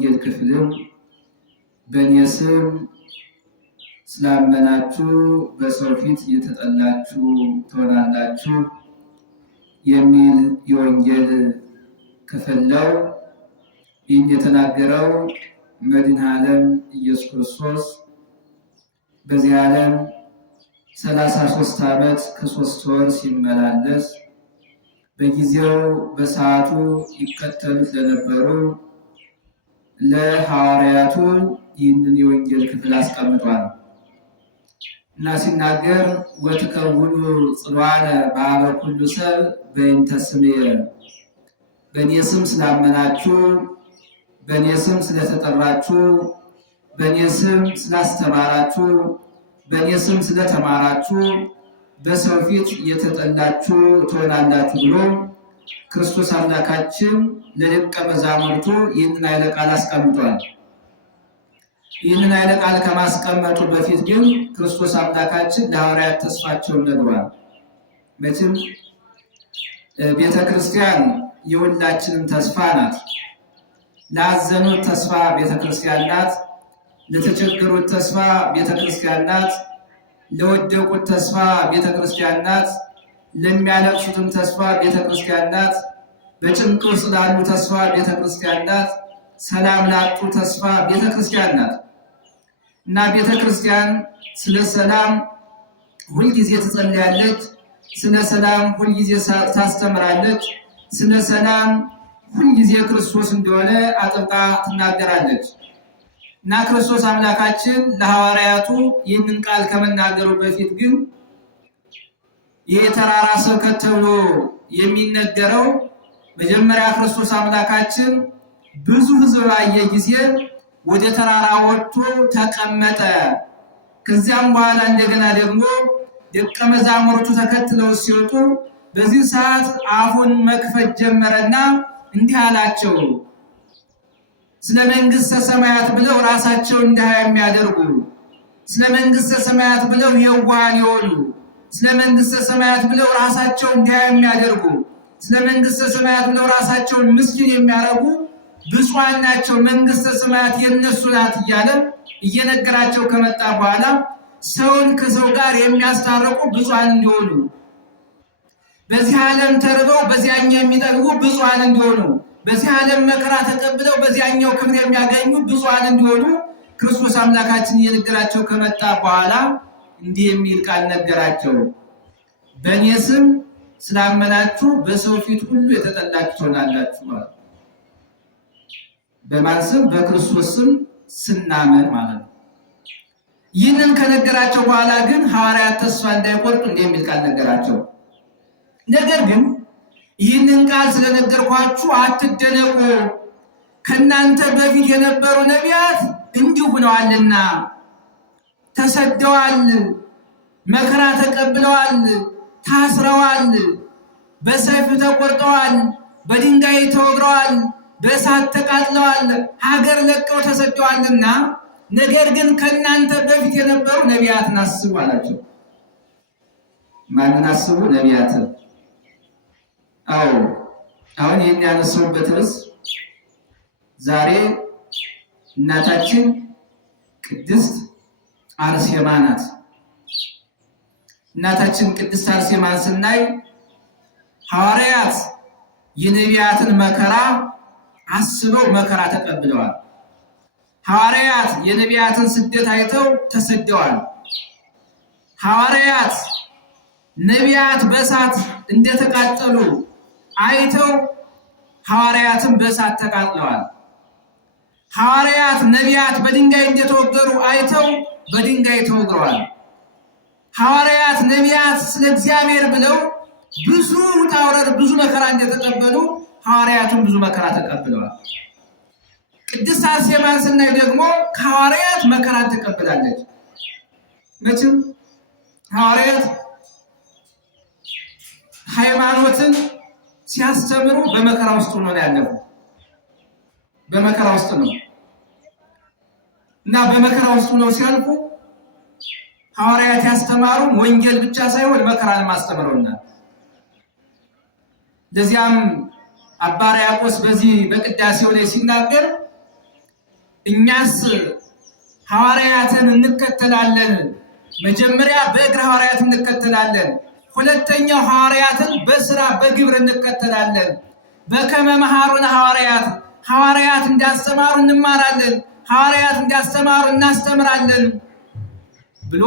የወንጌል ክፍልም በእኔ ስም ስላመናችሁ በሰው ፊት የተጠላችሁ ትሆናላችሁ የሚል የወንጌል ክፍል ነው። ይህን የተናገረው መድኃኔ ዓለም ኢየሱስ ክርስቶስ በዚህ ዓለም 33 ዓመት ከ3 ወር ሲመላለስ በጊዜው በሰዓቱ ይከተሉት ለነበሩ ለሐዋርያቱ ይህንን የወንጌል ክፍል አስቀምጧል እና ሲናገር ወትከውኑ ጽኑዓነ በኀበ ኩሉ ሰብ በእንተ ስምየ፣ በእኔ ስም ስላመናችሁ፣ በእኔ ስም ስለተጠራችሁ፣ በእኔ ስም ስላስተማራችሁ፣ በእኔ ስም ስለተማራችሁ በሰው ፊት የተጠላችሁ ትሆናላችሁ ብሎ ክርስቶስ አምላካችን ለደቀ መዛሙርቱ ይህንን ኃይለ ቃል አስቀምጧል። ይህንን ኃይለ ቃል ከማስቀመጡ በፊት ግን ክርስቶስ አምላካችን ለሐዋርያት ተስፋቸውን ነግሯል። መቼም ቤተ ክርስቲያን የሁላችንም ተስፋ ናት። ላዘኑት ተስፋ ቤተ ክርስቲያን ናት። ለተቸገሩት ተስፋ ቤተ ክርስቲያን ናት። ለወደቁት ተስፋ ቤተ ክርስቲያን ናት። ለሚያለቅሱትም ተስፋ ቤተ ክርስቲያን ናት። በጭንቅ ውስጥ ላሉ ተስፋ ቤተ ክርስቲያን ናት። ሰላም ላጡ ተስፋ ቤተ ክርስቲያን ናት እና ቤተ ክርስቲያን ስለ ሰላም ሁልጊዜ ትጸልያለች። ስለ ሰላም ሁልጊዜ ታስተምራለች። ስለ ሰላም ሁልጊዜ ክርስቶስ እንደሆነ አጥብቃ ትናገራለች እና ክርስቶስ አምላካችን ለሐዋርያቱ ይህንን ቃል ከመናገሩ በፊት ግን የተራራ ስብከት ተብሎ የሚነገረው መጀመሪያ ክርስቶስ አምላካችን ብዙ ሕዝብ ባየ ጊዜ ወደ ተራራ ወጥቶ ተቀመጠ። ከዚያም በኋላ እንደገና ደግሞ ደቀ መዛሙርቱ ተከትለው ሲወጡ በዚህ ሰዓት አፉን መክፈት ጀመረና እንዲህ አላቸው፣ ስለ መንግሥተ ሰማያት ብለው ራሳቸውን ድሃ የሚያደርጉ፣ ስለ መንግሥተ ሰማያት ብለው የዋሃን የሆኑ፣ ስለ መንግሥተ ሰማያት ብለው ራሳቸውን ድሃ የሚያደርጉ፣ ስለ መንግሥተ ሰማያት ብለው ራሳቸውን ምስኪን የሚያደርጉ ብፁዓን ናቸው፣ መንግሥተ ሰማያት የነሱ ናት እያለ እየነገራቸው ከመጣ በኋላ ሰውን ከሰው ጋር የሚያስታርቁ ብፁዓን እንዲሆኑ፣ በዚህ ዓለም ተርበው በዚያኛው የሚጠግቡ ብፁዓን እንዲሆኑ፣ በዚህ ዓለም መከራ ተቀብለው በዚያኛው ክብር የሚያገኙ ብፁዓን እንዲሆኑ ክርስቶስ አምላካችን እየነገራቸው ከመጣ በኋላ እንዲህ የሚል ቃል ነገራቸው። በእኔ ስም ስላመናችሁ በሰው ፊት ሁሉ የተጠላችሁ ትሆናላችሁ ማለት ነው። በማን ስም? በክርስቶስ ስም ስናመን ማለት ነው። ይህንን ከነገራቸው በኋላ ግን ሐዋርያት ተስፋ እንዳይቆርጡ እንዲህ የሚል ቃል ነገራቸው። ነገር ግን ይህንን ቃል ስለነገርኳችሁ አትደነቁ፣ ከእናንተ በፊት የነበሩ ነቢያት እንዲሁ ሆነዋልና ተሰደዋል፣ መከራ ተቀብለዋል፣ ታስረዋል፣ በሰይፍ ተቆርጠዋል፣ በድንጋይ ተወግረዋል፣ በእሳት ተቃጥለዋል፣ ሀገር ለቀው ተሰደዋልና ነገር ግን ከእናንተ በፊት የነበሩ ነቢያትን አስቡ አላቸው። ማንን አስቡ? ነቢያትን። አዎ አሁን ይህን ያነሳሁበት ርዕስ ዛሬ እናታችን ቅድስት አርሴማ ናት። እናታችን ቅድስት አርሴማን ስናይ ሐዋርያት የነቢያትን መከራ አስበው መከራ ተቀብለዋል። ሐዋርያት የነቢያትን ስደት አይተው ተሰደዋል። ሐዋርያት ነቢያት በእሳት እንደተቃጠሉ አይተው ሐዋርያትን በእሳት ተቃጥለዋል። ሐዋርያት ነቢያት በድንጋይ እንደተወገሩ አይተው በድንጋይ ተወግረዋል። ሐዋርያት ነቢያት ስለ እግዚአብሔር ብለው ብዙ ውጣ ውረድ ብዙ መከራ እንደተቀበሉ ሐዋርያትን ብዙ መከራ ተቀብለዋል። ቅድስት አርሴማን ስናይ ደግሞ ከሐዋርያት መከራን ተቀብላለች። መቼም ሐዋርያት ሃይማኖትን ሲያስተምሩ በመከራ ውስጥ ነው ያለፉ። በመከራ ውስጥ ነው እና በመከራ ውስጥ ነው ሲያልፉ ሐዋርያት ያስተማሩን ወንጌል ብቻ ሳይሆን መከራን ማስተምረውና ለዚያም አባ ሕርያቆስ በዚህ በቅዳሴው ላይ ሲናገር እኛስ ሐዋርያትን እንከተላለን። መጀመሪያ በእግረ ሐዋርያት እንከተላለን። ሁለተኛው ሐዋርያትን በስራ በግብር እንከተላለን። በከመ መሃሩነ ሐዋርያት እንዳስተማሩ እንማራለን፣ ሐዋርያት እንዳስተማሩ እናስተምራለን ብሎ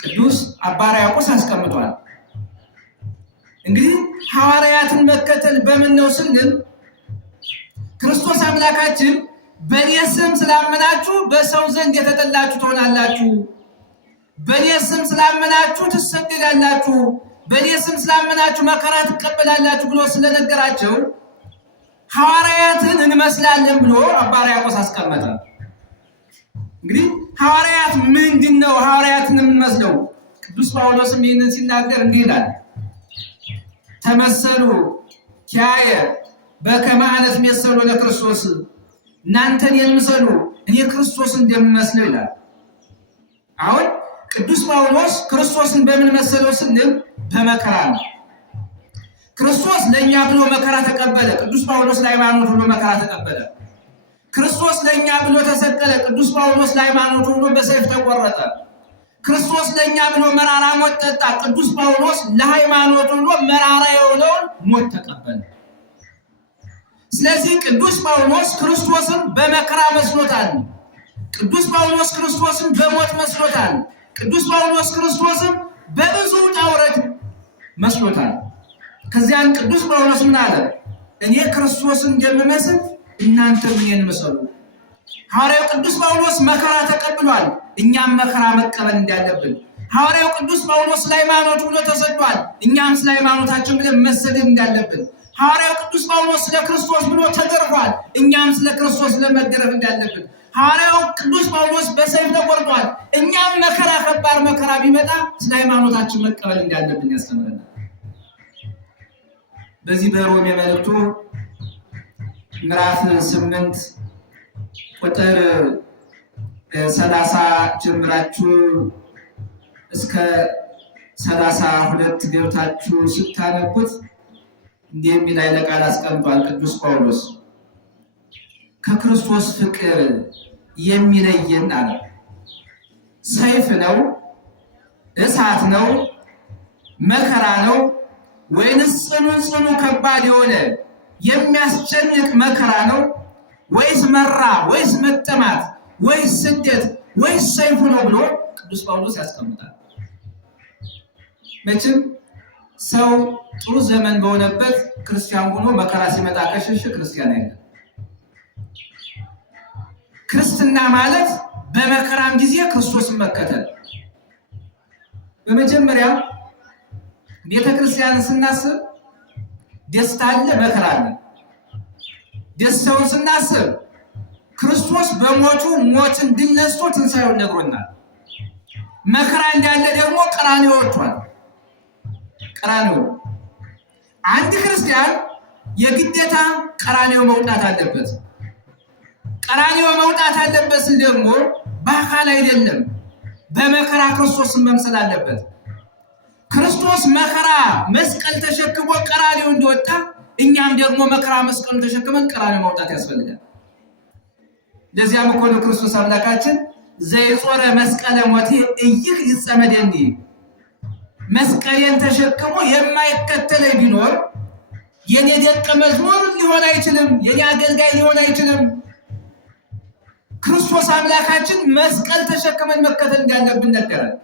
ቅዱስ አባ ሕርያቆስ አስቀምጧል። እንግዲህ ሐዋርያትን መከተል በምን ነው ስንል ክርስቶስ አምላካችን በእኔ ስም ስላመናችሁ በሰው ዘንድ የተጠላችሁ ትሆናላችሁ፣ በእኔ ስም ስላመናችሁ ትሰደዳላችሁ፣ በእኔ ስም ስላመናችሁ መከራ ትቀበላላችሁ ብሎ ስለነገራቸው ሐዋርያትን እንመስላለን ብሎ አባ ሕርያቆስ አስቀመጠ። እንግዲህ ሐዋርያት ምንድን ነው? ሐዋርያትን የምንመስለው ቅዱስ ጳውሎስም ይህንን ሲናገር እንዲህ ይላል፣ ተመሰሉ ኪያየ በከመ አነ እትሜሰሎ ለክርስቶስ፣ እናንተን የምሰሉ እኔ ክርስቶስን እንደምመስለው ይላል። አሁን ቅዱስ ጳውሎስ ክርስቶስን በምን መሰለው ስንል በመከራ ነው። ክርስቶስ ለእኛ ብሎ መከራ ተቀበለ። ቅዱስ ጳውሎስ ለሃይማኖት ብሎ መከራ ተቀበለ። ክርስቶስ ለእኛ ብሎ ተሰቀለ። ቅዱስ ጳውሎስ ለሃይማኖት ብሎ በሰይፍ ተቆረጠ። ክርስቶስ ለእኛ ብሎ መራራ ሞት ጠጣ። ቅዱስ ጳውሎስ ለሃይማኖት ብሎ መራራ የሆነውን ሞት ተቀበለ። ስለዚህ ቅዱስ ጳውሎስ ክርስቶስን በመከራ መስሎታል። ቅዱስ ጳውሎስ ክርስቶስን በሞት መስሎታል። ቅዱስ ጳውሎስ ክርስቶስን በብዙ ውጣ ውረድ መስሎታል። ከዚያን ቅዱስ ጳውሎስ ምን አለ? እኔ ክርስቶስን እንደምመስል እናንተም እኔን ምሰሉ። ሐዋርያው ቅዱስ ጳውሎስ መከራ ተቀብሏል። እኛም መከራ መቀበል እንዳለብን። ሐዋርያው ቅዱስ ጳውሎስ ስለ ሃይማኖት ብሎ ተሰዷል። እኛም ስለ ሃይማኖታችን ብለን መሰደድ እንዳለብን። ሐዋርያው ቅዱስ ጳውሎስ ስለ ክርስቶስ ብሎ ተገርፏል። እኛም ስለ ክርስቶስ ለመገረፍ እንዳለብን። ሐዋርያው ቅዱስ ጳውሎስ በሰይፍ ተቆርጧል። እኛም መከራ ከባድ መከራ ቢመጣ ስለ ሃይማኖታችን መቀበል እንዳለብን ያስተምረናል። በዚህ በሮሜ መልእክቱ ምዕራፍ 8 ቁጥር 30 ጀምራችሁ እስከ 32 ገብታችሁ ስታነቡት እንዲህ የሚል ኃይለ ቃል አስቀምጧል ቅዱስ ጳውሎስ። ከክርስቶስ ፍቅር የሚለየን አለ ሰይፍ ነው? እሳት ነው? መከራ ነው? ወይንስ ጽኑ ከባድ የሆነ የሚያስጨንቅ መከራ ነው? ወይስ መራ? ወይስ መጠማት? ወይስ ስደት? ወይስ ሰይፉ ነው ብሎ ቅዱስ ጳውሎስ ያስቀምጣል። መቼም ሰው ጥሩ ዘመን በሆነበት ክርስቲያን ሆኖ መከራ ሲመጣ ከሸሸ ክርስቲያን አይደለም። ክርስትና ማለት በመከራም ጊዜ ክርስቶስን መከተል። በመጀመሪያ ቤተክርስቲያንን ስናስብ ደስታ አለ፣ መከራ አለ። ደስታውን ስናስብ ክርስቶስ በሞቱ ሞትን ድል ነስቶ ትንሣኤውን ነግሮናል። መከራ እንዳለ ደግሞ ቀራንዮ ወጥቷል። ቀራንዮ አንድ ክርስቲያን የግዴታ ቀራንዮ መውጣት አለበት። ቀራንዮ መውጣት አለበት ስል ደግሞ በአካል አይደለም፣ በመከራ ክርስቶስን መምሰል አለበት። ክርስቶስ መከራ መስቀል ተሸክሞ ቀራንዮ እንደወጣ እኛም ደግሞ መከራ መስቀሉን ተሸክመን ቀራንዮ መውጣት ያስፈልጋል። ለዚያም እኮ ነው ክርስቶስ አምላካችን ዘይጾረ መስቀለ ሞቴ እይህ ይጸመደኒ፣ መስቀሌን ተሸክሞ የማይከተለኝ ቢኖር የኔ ደቀ መዝሙር ሊሆን አይችልም፣ የኔ አገልጋይ ሊሆን አይችልም። ክርስቶስ አምላካችን መስቀል ተሸክመን መከተል እንዳለብን ነገረን።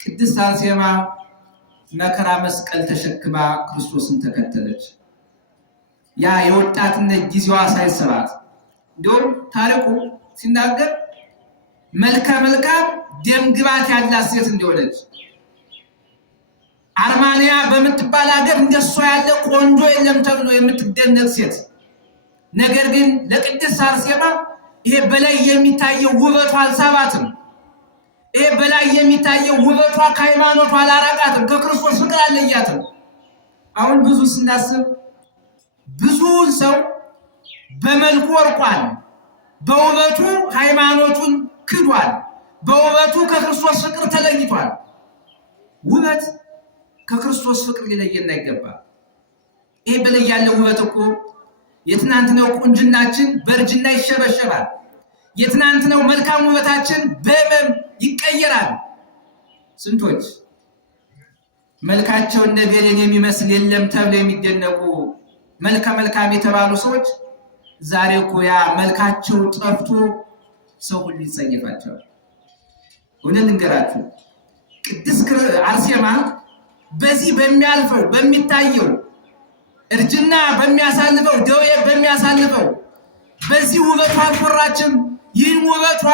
ቅድስት አርሴማ መከራ መስቀል ተሸክማ ክርስቶስን ተከተለች። ያ የወጣትነት ጊዜዋ ሳይሰራት እንዲሁም ታሪኩ ሲናገር መልከ መልካም ደም ግባት ያላት ሴት እንደሆነች፣ አርማንያ በምትባል ሀገር እንደሷ ያለ ቆንጆ የለም ተብሎ የምትደነቅ ሴት፣ ነገር ግን ለቅድስት አርሴማ ይሄ በላይ የሚታየው ውበቷ አልሳባትም። ይሄ በላይ የሚታየው ውበቷ ከሃይማኖቷ አላራቃትም፣ ከክርስቶስ ፍቅር አለያትም። አሁን ብዙ ስናስብ ብዙ ሰው በመልኩ ወርቋል፣ በውበቱ ሃይማኖቱን ክዷል፣ በውበቱ ከክርስቶስ ፍቅር ተለይቷል። ውበት ከክርስቶስ ፍቅር ሊለየን አይገባም። ይሄ በላይ ያለው ውበት እኮ የትናንት ነው ቁንጅናችን በእርጅና ይሸበሸባል። የትናንት ነው መልካም ውበታችን በህመም ይቀየራል። ስንቶች መልካቸው እንደ ገሌን የሚመስል የለም ተብለው የሚደነቁ መልካም የተባሉ ሰዎች ዛሬ እኮ ያ መልካቸው ጠፍቶ ሰው ሁሉ ይጸየፋቸዋል። እውነት ልንገራችሁ፣ ቅድስት አርሴማ በዚህ በሚያልፈው በሚታየው እርጅና በሚያሳልፈው ደዌ በሚያሳልፈው በዚህ ውበቷ አልኮራችም። ይህን ውበቷ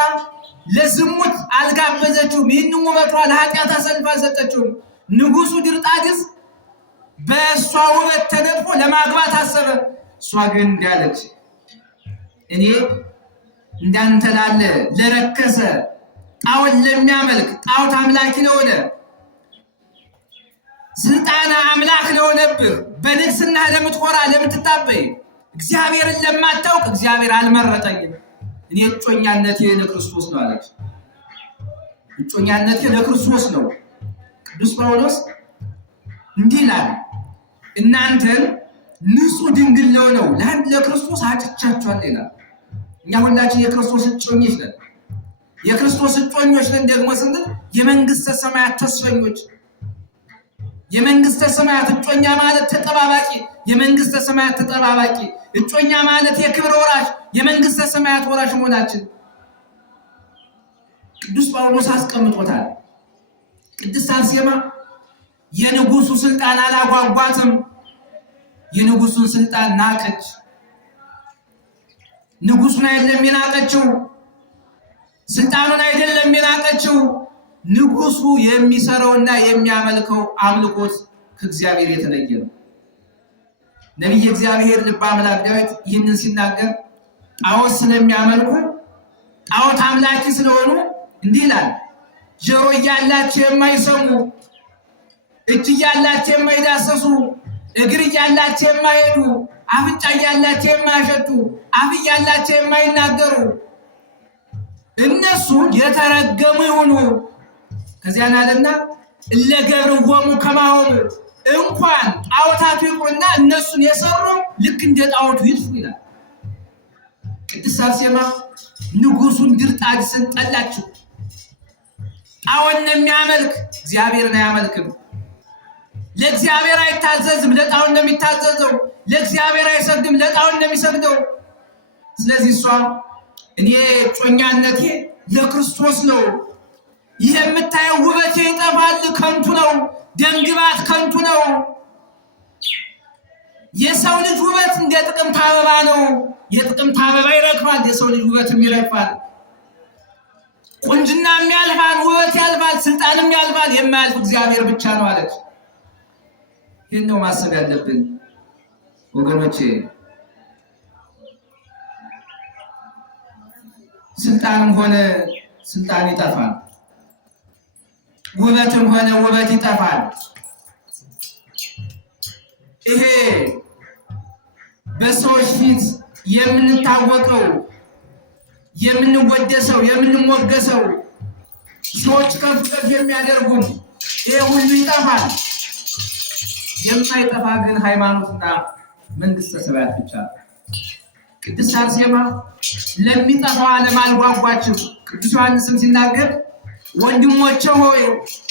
ለዝሙት አልጋበዘችውም። ይህን ውበቷ ለኃጢአት አሳልፋ አልሰጠችውም። ንጉሱ ድርጣድስ በእሷ ውበት ተነድፎ ለማግባት አሰበ። እሷ ግን እንዳለች እኔ እንዳንተ ላለ ለረከሰ ጣዖት ለሚያመልክ ጣዖት አምላኪ ለሆነ ስልጣነ አምላክ ለሆነብህ በንግስና ለምትኮራ ለምትታበይ እግዚአብሔርን ለማታውቅ እግዚአብሔር አልመረጠኝም። እኔ እጮኛነቴ ለክርስቶስ ነው አለች። እጮኛነቴ ለክርስቶስ ነው። ቅዱስ ጳውሎስ እንዲህ ይላል፣ እናንተን ንጹሕ ድንግል ለሆነው ለአንድ ለክርስቶስ አጭቻችኋል ይላል። እኛ ሁላችን የክርስቶስ እጮኞች ነን። የክርስቶስ እጮኞች ነን ደግሞ ስንል የመንግስተ ሰማያት ተስፈኞች። የመንግስተ ሰማያት እጮኛ ማለት ተጠባባቂ፣ የመንግስተ ሰማያት ተጠባባቂ እጮኛ ማለት የክብር ወራሽ፣ የመንግስተ ሰማያት ወራሽ መሆናችን ቅዱስ ጳውሎስ አስቀምጦታል። ቅድስት አርሴማ የንጉሱ ስልጣን አላጓጓትም። የንጉሱን ስልጣን ናቀች። ንጉሱን አይደለም የናቀችው፣ ስልጣኑን አይደለም የናቀችው። ንጉሱ የሚሰራውና የሚያመልከው አምልኮት ከእግዚአብሔር የተለየ ነው። ነቢየ እግዚአብሔር ልበ አምላክ ዳዊት ይህንን ሲናገር ጣዖት ስለሚያመልኩ ጣዖት አምላኪ ስለሆኑ እንዲህ ይላል፣ ጆሮ እያላቸው የማይሰሙ፣ እጅ እያላቸው የማይዳሰሱ፣ እግር እያላቸው የማይሄዱ፣ አፍንጫ እያላቸው የማያሸቱ፣ አፍ እያላቸው የማይናገሩ እነሱ የተረገሙ ይሁኑ። ከዚያን አለና እለገብርዎሙ ከማሆሙ እንኳን ጣዖታቱ ይቁርና እነሱን የሰሩ ልክ እንደ ጣዖቱ ይጥፉ ይላል። ቅድስት አርሴማ ንጉሱን ድርጣድስን ጠላችው። ጣዖትን የሚያመልክ እግዚአብሔርን አያመልክም። ለእግዚአብሔር አይታዘዝም፣ ለጣዖት ነው የሚታዘዘው። ለእግዚአብሔር አይሰግድም፣ ለጣዖት ነው የሚሰግደው። ስለዚህ እሷ እኔ ጮኛነቴ ለክርስቶስ ነው፣ ይህ የምታየው ውበቴ ይጠፋል፣ ከንቱ ነው፣ ደምግባት ከንቱ ነው። የሰው ልጅ ውበት እንደ ጥቅምት አበባ ነው። የጥቅምት አበባ ይረግፋል፣ የሰው ልጅ ውበትም ይረግፋል። ቁንጅናም ያልፋል፣ ውበት ያልፋል፣ ስልጣንም ያልፋል፣ የማያልፍ እግዚአብሔር ብቻ ነው አለች። ይህን ነው ማሰብ ያለብን ወገኖቼ። ስልጣንም ሆነ ስልጣን ይጠፋል፣ ውበትም ሆነ ውበት ይጠፋል። ይሄ በሰዎች ፊት የምንታወቀው የምንወደሰው የምንሞገሰው ሰዎች ከፍ ከፍ የሚያደርጉን ይሄ ሁሉ ይጠፋል። የማይጠፋ ግን ሃይማኖትና መንግስተ ሰማያት ብቻ። ቅድስት አርሴማ ለሚጠፋው ዓለም አልጓጓችም። ቅዱስ ዮሐንስም ሲናገር ወንድሞቼ ሆይ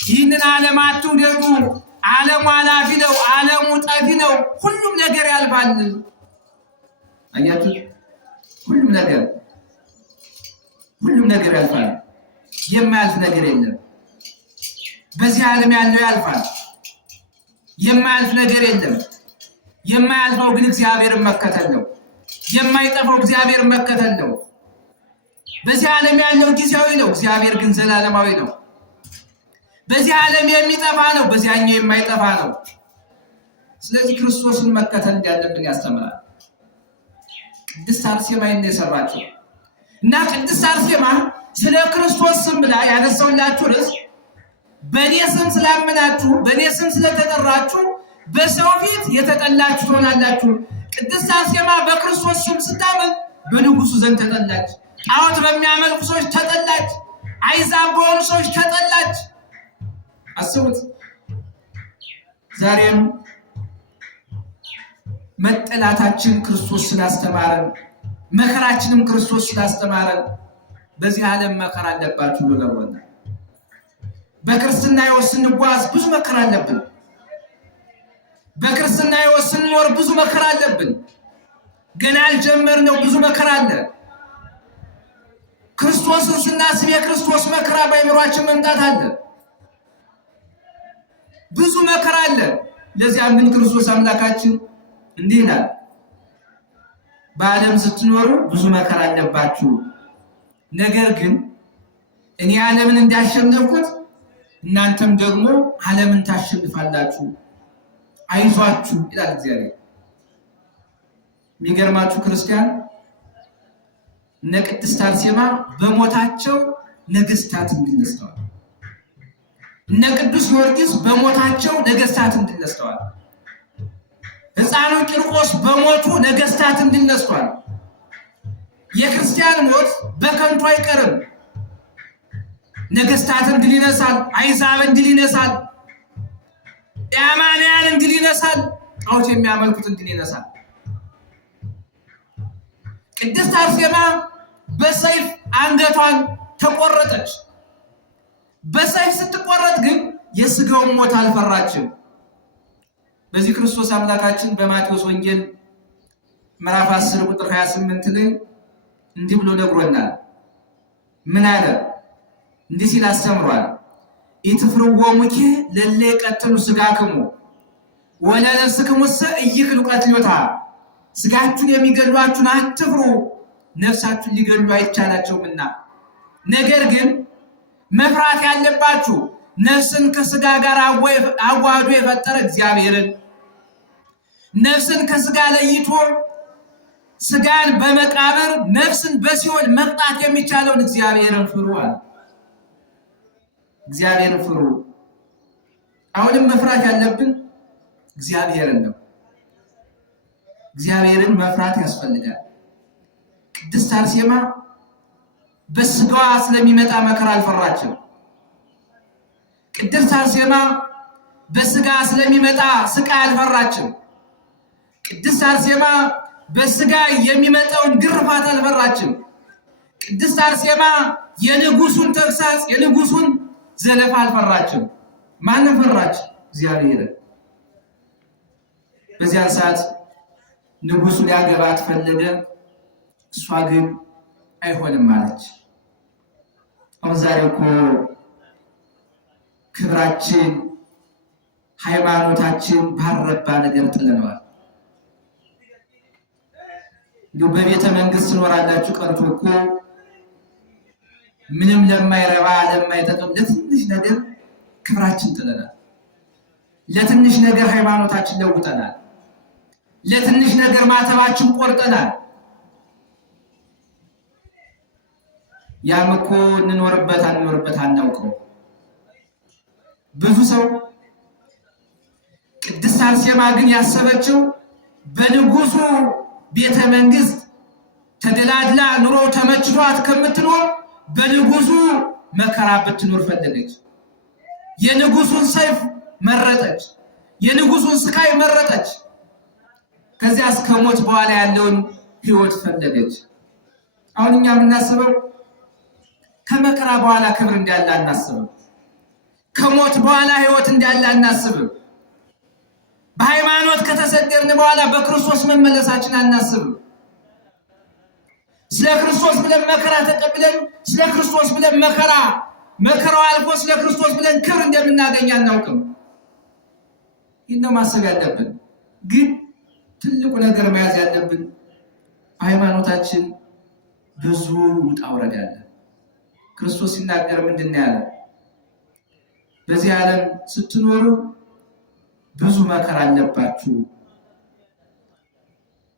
ይህንን ዓለም አትውደዱ፣ ዓለሙ ኃላፊ ነው፣ ዓለሙ ጠፊ ነው፣ ሁሉም ነገር ያልፋል። አያችሁ፣ ሁሉም ነገር ያልፋል። የማያልፍ ነገር የለም። በዚህ ዓለም ያለው ያልፋል፣ የማያልፍ ነገር የለም። የማያልፈው ግን እግዚአብሔርን መከተል ነው። የማይጠፋው እግዚአብሔርን መከተል ነው። በዚህ ዓለም ያለው ጊዜያዊ ነው፣ እግዚአብሔር ግን ዘላለማዊ ነው። በዚህ ዓለም የሚጠፋ ነው፣ በዚያኛው የማይጠፋ ነው። ስለዚህ ክርስቶስን መከተል እንዳለብን ያስተምራል። ቅድስት አርሴማ ይህን የሰራችው እና ቅድስት አርሴማ ስለ ክርስቶስ ስም ብላ ያነሳውላችሁ ርዕስ በእኔ ስም ስላመናችሁ በእኔ ስም ስለተጠራችሁ በሰው ፊት የተጠላችሁ ትሆናላችሁ። ቅድስት አርሴማ በክርስቶስ ስም ስታመን በንጉሱ ዘንድ ተጠላች። ጣዖት በሚያመልኩ ሰዎች ተጠላች። አይዛብ በሆኑ ሰዎች ተጠላች። አስቡት። ዛሬም መጠላታችን ክርስቶስ ስላስተማረን መከራችንም ክርስቶስ ስላስተማረን በዚህ ዓለም መከራ አለባችሁ ብለውና በክርስትና ሕይወት ስንጓዝ ብዙ መከራ አለብን። በክርስትና ሕይወት ስንኖር ብዙ መከራ አለብን። ገና አልጀመርነው ብዙ መከራ አለ። ክርስቶስን ስናስብ የክርስቶስ መከራ በአእምሯችን መምጣት አለ። ብዙ መከራ አለ። ለዚያም ግን ክርስቶስ አምላካችን እንዲህ ይላል፣ በዓለም ስትኖሩ ብዙ መከራ አለባችሁ፣ ነገር ግን እኔ ዓለምን እንዳሸነፍኩት እናንተም ደግሞ ዓለምን ታሸንፋላችሁ፣ አይዟችሁ ይላል እግዚአብሔር። የሚገርማችሁ ክርስቲያን እነ ቅድስት አርሴማ በሞታቸው ነገስታትን ድል ነስተዋል። እነ ቅዱስ ጊዮርጊስ በሞታቸው ነገስታትን ድል ነስተዋል። ሕፃኑ ቂርቆስ በሞቱ ነገስታትን ድል ነስቷል። የክርስቲያን ሞት በከንቱ አይቀርም። ነገስታትን ድል ይነሳል፣ አይዛብን ድል ይነሳል፣ የአማንያንን ድል ይነሳል፣ ጣዖት የሚያመልኩትን ድል ይነሳል። ቅድስት አርሴማ በሰይፍ አንገቷን ተቆረጠች። በሰይፍ ስትቆረጥ ግን የስጋውን ሞት አልፈራችም። በዚህ ክርስቶስ አምላካችን በማቴዎስ ወንጌል ምዕራፍ 10 ቁጥር 28 ላይ እንዲህ ብሎ ነግሮናል። ምን አለ? እንዲህ ሲል አስተምሯል። ኢትፍርዎሙኬ ለእለ ይቀትሉ ሥጋክሙ ወለነፍስክሙሰ ኢይክሉ ቀትሎታ። ሥጋችሁን የሚገድሏችሁን አትፍሩ፣ ነፍሳችሁን ሊገድሉ አይቻላቸውምና። ነገር ግን መፍራት ያለባችሁ ነፍስን ከሥጋ ጋር አዋህዶ የፈጠረ እግዚአብሔርን፣ ነፍስን ከሥጋ ለይቶ ሥጋን በመቃብር ነፍስን በሲኦል መቅጣት የሚቻለውን እግዚአብሔርን ፍሩ አለ። እግዚአብሔርን ፍሩ። አሁንም መፍራት ያለብን እግዚአብሔርን ነው። እግዚአብሔርን መፍራት ያስፈልጋል። ቅድስት አርሴማ በሥጋዋ ስለሚመጣ መከራ አልፈራችም። ቅድስት አርሴማ በሥጋ ስለሚመጣ ስቃይ አልፈራችም። ቅድስት አርሴማ በሥጋ የሚመጣውን ግርፋት አልፈራችም። ቅድስት አርሴማ የንጉሱን ተግሳጽ የንጉሱን ዘለፋ አልፈራችም። ማንን ፈራች? እግዚአብሔርን። በዚያን ሰዓት ንጉሱ ሊያገባት ፈለገ። እሷ ግን አይሆንም አለች። አሁን ዛሬ እኮ ክብራችን ሃይማኖታችን ባረባ ነገር ጥለነዋል። እንዲሁ በቤተ መንግስት ትኖራላችሁ ቀርቶ እኮ ምንም ለማይረባ ለማይጠቅም ለትንሽ ነገር ክብራችን ጥለናል። ለትንሽ ነገር ሃይማኖታችን ለውጠናል። ለትንሽ ነገር ማተባችን ቆርጠናል። ያም እኮ እንኖርበት አናውቀው። ብዙ ሰው ቅድስት አርሴማ ግን ያሰበችው በንጉሱ ቤተ መንግስት ተደላድላ ኑሮ ተመችቷት ከምትኖር በንጉሱ መከራ ብትኖር ፈለገች። የንጉሱን ሰይፍ መረጠች። የንጉሱን ስቃይ መረጠች። ከዚያ እስከ ሞት በኋላ ያለውን ህይወት ፈለገች። አሁን እኛ የምናስበው ከመከራ በኋላ ክብር እንዳለ አናስብም። ከሞት በኋላ ህይወት እንዳለ አናስብም። በሃይማኖት ከተሰደርን በኋላ በክርስቶስ መመለሳችን አናስብም። ስለ ክርስቶስ ብለን መከራ ተቀብለን ስለ ክርስቶስ ብለን መከራው አልፎ ስለ ክርስቶስ ብለን ክብር እንደምናገኝ አናውቅም። ይህን ነው ማሰብ ያለብን። ግን ትልቁ ነገር መያዝ ያለብን ሃይማኖታችን ብዙ ውጣ ውረድ አለ። ክርስቶስ ሲናገር ምንድን ነው ያለው? በዚህ ዓለም ስትኖሩ ብዙ መከራ አለባችሁ።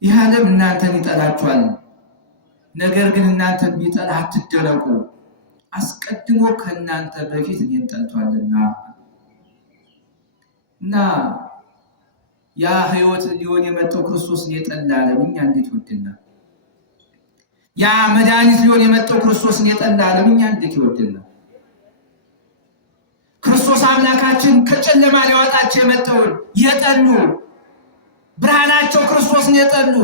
ይህ ዓለም እናንተን ይጠላችኋል። ነገር ግን እናንተን ቢጠላ አትደነቁ፣ አስቀድሞ ከእናንተ በፊት እኔን ጠልቷልና። እና ያ ህይወት ሊሆን የመጣው ክርስቶስን የጠላ ዓለም እኛ እንዴት ይወደናል? ያ መድኃኒት ሊሆን የመጣው ክርስቶስን የጠላ ዓለም እኛ እንዴት ይወደናል? ክርስቶስ አምላካችን ከጨለማ ሊያወጣቸው የመጣውን የጠሉ ብርሃናቸው ክርስቶስን የጠሉ፣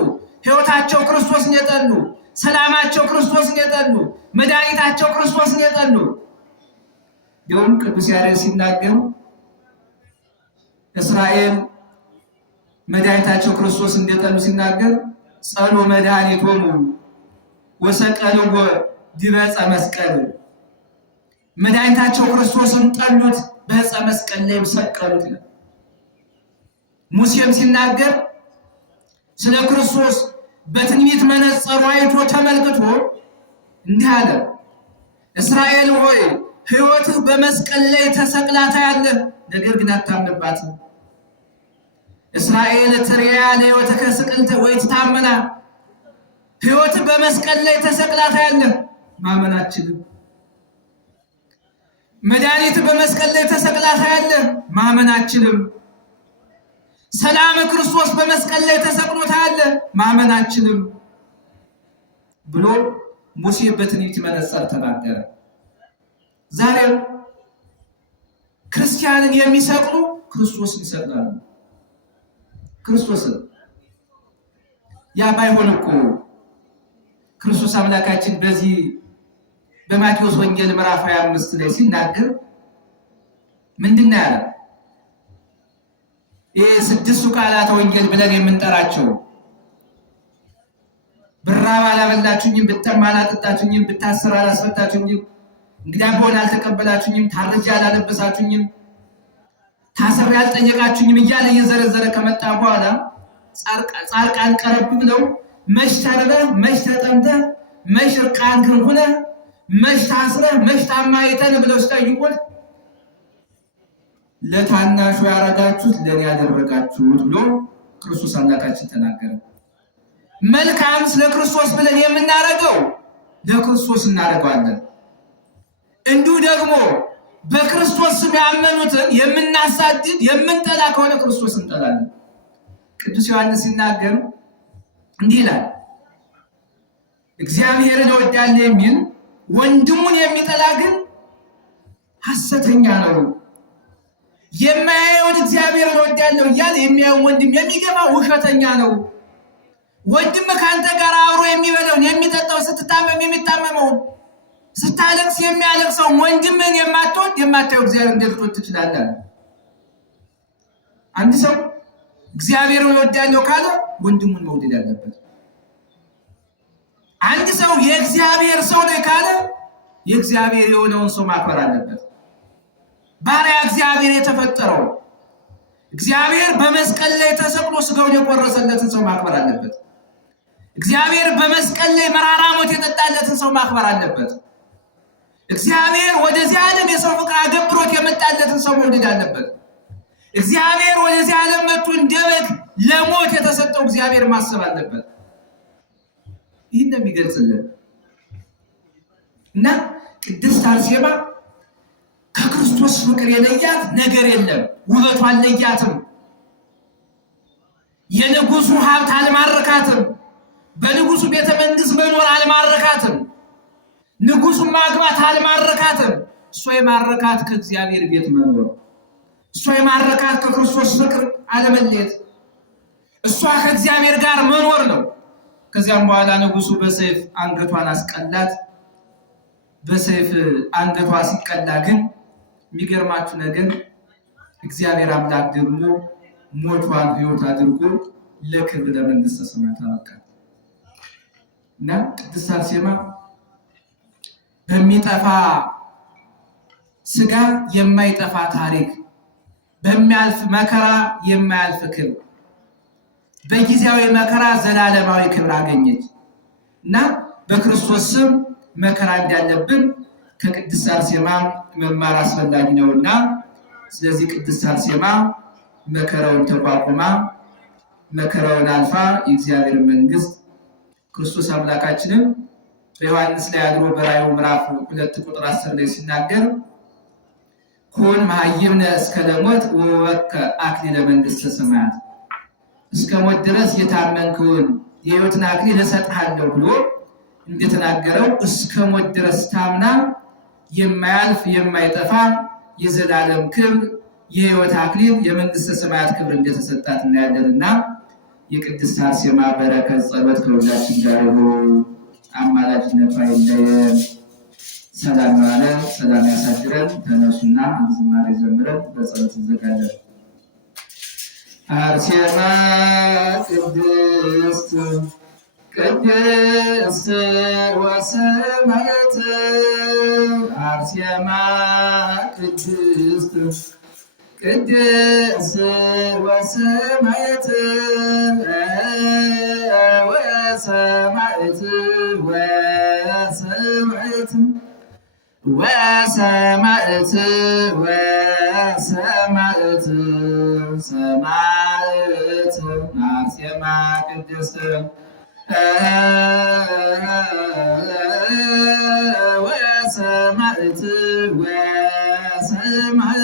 ሕይወታቸው ክርስቶስን የጠሉ፣ ሰላማቸው ክርስቶስን የጠሉ፣ መድኃኒታቸው ክርስቶስን የጠሉ ቢሆን ቅዱስ ያሬድ ሲናገር እስራኤል መድኃኒታቸው ክርስቶስን እንደጠሉ ሲናገር ጸሉ መድኃኒቶሙ ወሰቀልዎ ዲበ ዕፀ መስቀል፣ መድኃኒታቸው ክርስቶስን ጠሉት፣ በዕፀ መስቀል ላይም ሰቀሉት ይላል። ሙሴም ሲናገር ስለ ክርስቶስ በትንቢት መነጽሩ አይቶ ተመልክቶ እንዲህ አለ፣ እስራኤል ሆይ ሕይወትህ በመስቀል ላይ ተሰቅላ ታያለህ፣ ነገር ግን አታምንባትም። እስራኤል ትርያ ለሕይወትከ ስቅልተ ወይትታመና፣ ሕይወትህ በመስቀል ላይ ተሰቅላ ታያለህ፣ ማመን አትችልም። መድኃኒት በመስቀል ላይ ተሰቅላ ታያለህ፣ ማመን አትችልም። ሰላም ክርስቶስ በመስቀል ላይ ተሰቅሎ ታያለህ፣ ማመን አትችልም ብሎ ሙሴ በትንቢት መነጽር ተናገረ። ዛሬም ክርስቲያንን የሚሰቅሉ ክርስቶስን ይሰቅላሉ። ክርስቶስን ያ ባይሆን እኮ ክርስቶስ አምላካችን በዚህ በማቴዎስ ወንጌል ምዕራፍ 25 ላይ ሲናገር ምንድን ነው ያለው? ይህ 6ቱ ቃላተ ወንጌል ብለን የምንጠራቸው ብራብ አላበላችሁኝም፣ ብጠማ አላጠጣችሁኝም፣ ብታሰር አላስፈታችሁኝም፣ እንግዳ ብሆን አልተቀበላችሁኝም፣ ታርዤ አላለበሳችሁኝም፣ ታስሬ አልጠየቃችሁኝም እያለ እየዘረዘረ ከመጣ በኋላ ጻድቃን ቀረብ ብለው መች ተርበህ፣ መች ተጠምተህ፣ መች ዕርቃንህን ሆነህ፣ መች ታስረህ፣ መች ታማይተን ብለው ሲጠይቁት ለታናሹ ያረጋችሁት ለኔ ያደረጋችሁት ብሎ ክርስቶስ አምላካችን ተናገረ። መልካም ስለ ክርስቶስ ብለን የምናረገው ለክርስቶስ እናደርገዋለን። እንዲሁ ደግሞ በክርስቶስ ስም ያመኑትን የምናሳድድ የምንጠላ ከሆነ ክርስቶስ እንጠላለን። ቅዱስ ዮሐንስ ሲናገር እንዲህ ይላል፣ እግዚአብሔርን እወዳለሁ የሚል ወንድሙን የሚጠላ ግን ሐሰተኛ ነው። የማያየውን እግዚአብሔርን እወዳለሁ እያለ የሚያየውን ወንድም የሚገባ ውሸተኛ ነው። ወንድም ከአንተ ጋር አብሮ የሚበላውን የሚጠጣው፣ ስትታመም የሚታመመውን፣ ስታለቅስ የሚያለቅሰውን ወንድምን የማትወድ የማታየው እግዚአብሔር እንዴት ልትወድ ትችላለህ? አንድ ሰው እግዚአብሔርን እወዳለሁ ካለ ወንድሙን መውደድ አለበት። አንድ ሰው የእግዚአብሔር ሰው ነው ካለ የእግዚአብሔር የሆነውን ሰው ማክበር አለበት። ባሪያ እግዚአብሔር የተፈጠረው እግዚአብሔር በመስቀል ላይ ተሰቅሎ ስጋውን የቆረሰለትን ሰው ማክበር አለበት። እግዚአብሔር በመስቀል ላይ መራራ ሞት የጠጣለትን ሰው ማክበር አለበት። እግዚአብሔር ወደዚህ ዓለም የሰው ፍቅር አገብሮት የመጣለትን ሰው መውደድ አለበት። እግዚአብሔር ወደዚህ ዓለም መጥቶ እንደ በግ ለሞት የተሰጠው እግዚአብሔር ማሰብ አለበት። ይህን ነው የሚገልጽልን እና ቅድስት አርሴማ ከክርስቶስ ፍቅር የለያት ነገር የለም። ውበቷ አልለያትም። የንጉሱ ሀብት አልማረካትም። በንጉሱ ቤተ መንግስት መኖር አልማረካትም። ንጉሱን ማግባት አልማረካትም። እሷ የማረካት ከእግዚአብሔር ቤት መኖር፣ እሷ የማረካት ከክርስቶስ ፍቅር አለመለየት፣ እሷ ከእግዚአብሔር ጋር መኖር ነው። ከዚያም በኋላ ንጉሱ በሰይፍ አንገቷን አስቀላት። በሰይፍ አንገቷ ሲቀላ ግን የሚገርማችሁ ነገር እግዚአብሔር አምላክ ደግሞ ሞቷን ሕይወት አድርጎ ለክብር ለመንግስተ ሰማያት አበቃት እና ቅድስት አርሴማ በሚጠፋ ስጋ የማይጠፋ ታሪክ፣ በሚያልፍ መከራ የማያልፍ ክብር፣ በጊዜያዊ መከራ ዘላለማዊ ክብር አገኘች እና በክርስቶስ ስም መከራ እንዳለብን ከቅድስት አርሴማ መማር አስፈላጊ ነውና፣ ስለዚህ ቅድስት አርሴማ መከራውን ተቋቁማ መከራውን አልፋ የእግዚአብሔር መንግስት ክርስቶስ አምላካችንም በዮሐንስ ላይ አድሮ በራእዩ ምዕራፍ 2 ቁጥር 10 ላይ ሲናገር ኩን መሃይምነ እስከ ለሞት ወወከ አክሊለ መንግሥተ ሰማያት፣ እስከ ሞት ድረስ የታመንከውን የሕይወትን አክሊል እሰጥሃለሁ ብሎ እንደተናገረው እስከ ሞት ድረስ ታምና የማያልፍ የማይጠፋ የዘላለም ክብር የሕይወት አክሊል የመንግስተ ሰማያት ክብር እንደተሰጣት እናያለንና የቅድስት አርሴማ በረከት ጸሎት ከሁላችን ጋር ይሁን። አማላጅነቷ አይለየን። ሰላም ዋለ፣ ሰላም ያሳድረን። ተነሱና አንድ ዝማሬ ዘምረን በጸሎት እንዘጋለን። አርሴማ ቅድስት ቅድስት ወሰማዕት አርሴማ ቅድስት ቅድስት ወሰማዕት ወሰማዕት ወሰማዕት ወሰማዕት ወሰማዕት ሰማዕት አርሴማ ቅድስት ወሰማዕት ወሰማዕት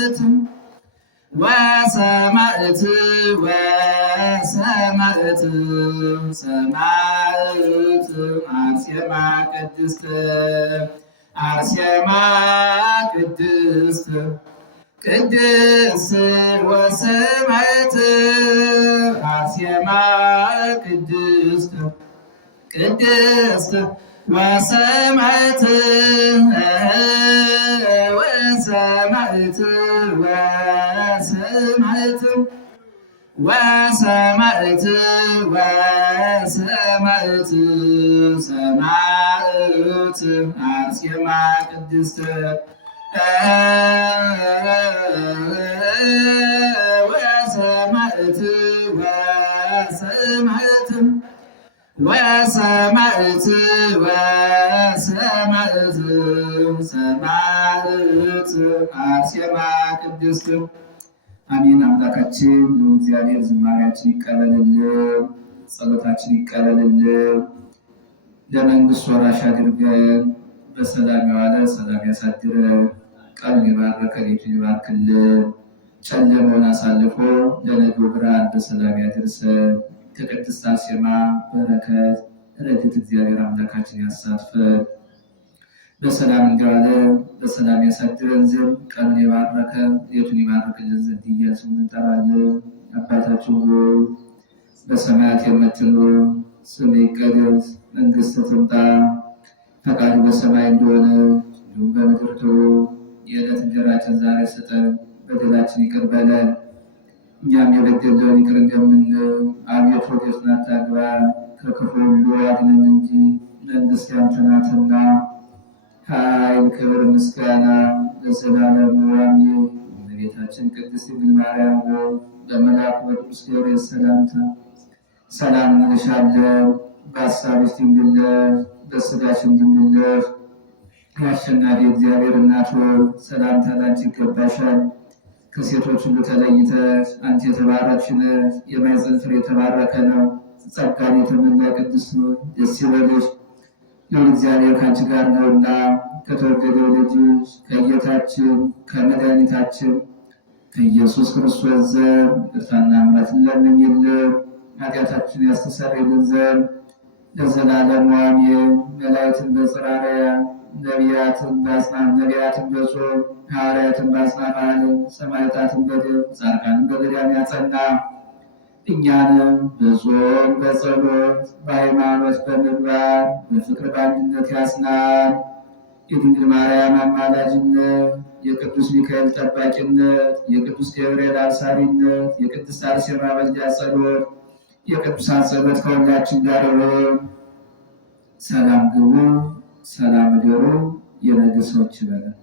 ወሰማዕት ወሰማዕት ሰማዕት አርሴማ ቅድስት አርሴማ ቅድስት ቅድስት ወሰማዕት አርሴማ ቅድስት ቅድስት ወሰማዕት ወሰማዕት ወሰማዕት ወሰማዕት ወሰማዕት ሰማዕት አርሴማ ቅድስት ወሰማዕት ወሰማዕት ወሰማዕት ወሰማዕት ሰማዕት አርሴማ ቅድስት። አሜን። አምላካችን እግዚአብሔር ዝማሬያችን ይቀበልልን፣ ጸሎታችን ይቀበልልን። ለመንግስቱ ወራሽ አድርገን በሰላም የዋለ ሰላም ያሳድረን። ቀኑን የባረከ ሌቱን ይባርክልን። ጨለማውን አሳልፎ ለነገው ብርሃን በሰላም ያደርሰን። ከቅድስት አርሴማ በረከት ረድኤት እግዚአብሔር አምላካችን ያሳትፈን። በሰላም እንዲዋለ በሰላም ያሳድረን ዘንድ ቀኑን የባረከ ሌቱን ይባርክልን ዘንድ እያልን እንጠራለን። አባታችን ሆይ በሰማያት የምትኖር ስምህ ይቀደስ፣ መንግሥትህ ትምጣ፣ ፈቃድህ በሰማይ እንደሆነ እንዲሁም በምድር ትሁን። የዕለት እንጀራችንን ዛሬ ስጠን፣ በደላችን ይቅር በለን እኛም የበደልነውን ይቅር እንደምንል። አቤቱ ወደ ፈተና አታግባን፣ ከክፉ ሁሉ አድነን እንጂ መንግሥት ያንተ ናትና፣ ኃይል፣ ክብር፣ ምስጋና ለዘላለሙ አሜን። እመቤታችን ቅድስት ድንግል ማርያም ሆይ በመልአኩ በቅዱስ ገብርኤል ሰላምታ ሰላም እንልሻለን። በሐሳብሽ ድንግል ነሽ፣ በሥጋሽም ድንግል ነሽ። የአሸናፊ እግዚአብሔር እናት ሆይ ሰላምታ ላንቺ ይገባሻል። ከሴቶች ሁሉ ተለይተሽ አንቺ የተባረክሽ ነሽ፣ የማኅፀንሽ ፍሬ የተባረከ ነው። ጸጋን የተመላሽ ቅድስት ሆይ ደስ ይበልሽ፣ ልዑል እግዚአብሔር ከአንቺ ጋር ነውና ከተወደደው ልጅሽ ከጌታችን ከመድኃኒታችን ከኢየሱስ ክርስቶስ ዘንድ ይቅርታና ምሕረትን ለምኝልን ኃጢአታችንን ያስተሰርይልን ዘንድ ለዘላለሙ አሜን። መላእክትን በጽራርያ ነቢያትን በጾም ሐዋርያትን በአጽናፈ ዓለም ሰማዕታትን በደም ጻድቃንን በገዳም ያጸና እኛንም በጾም በጸሎት በሃይማኖት በምግባር በፍቅር በአንድነት ያጽናን። የድንግል ማርያም አማላጅነት፣ የቅዱስ ሚካኤል ጠባቂነት፣ የቅዱስ ገብርኤል አብሳሪነት፣ የቅድስት አርሴማ መልጃ ጸሎት፣ የቅዱሳን ጸሎት ከሁላችን ጋር ይሁን። ሰላም ግቡ፣ ሰላም እደሩ። የነገ ሰዎች ይበለን።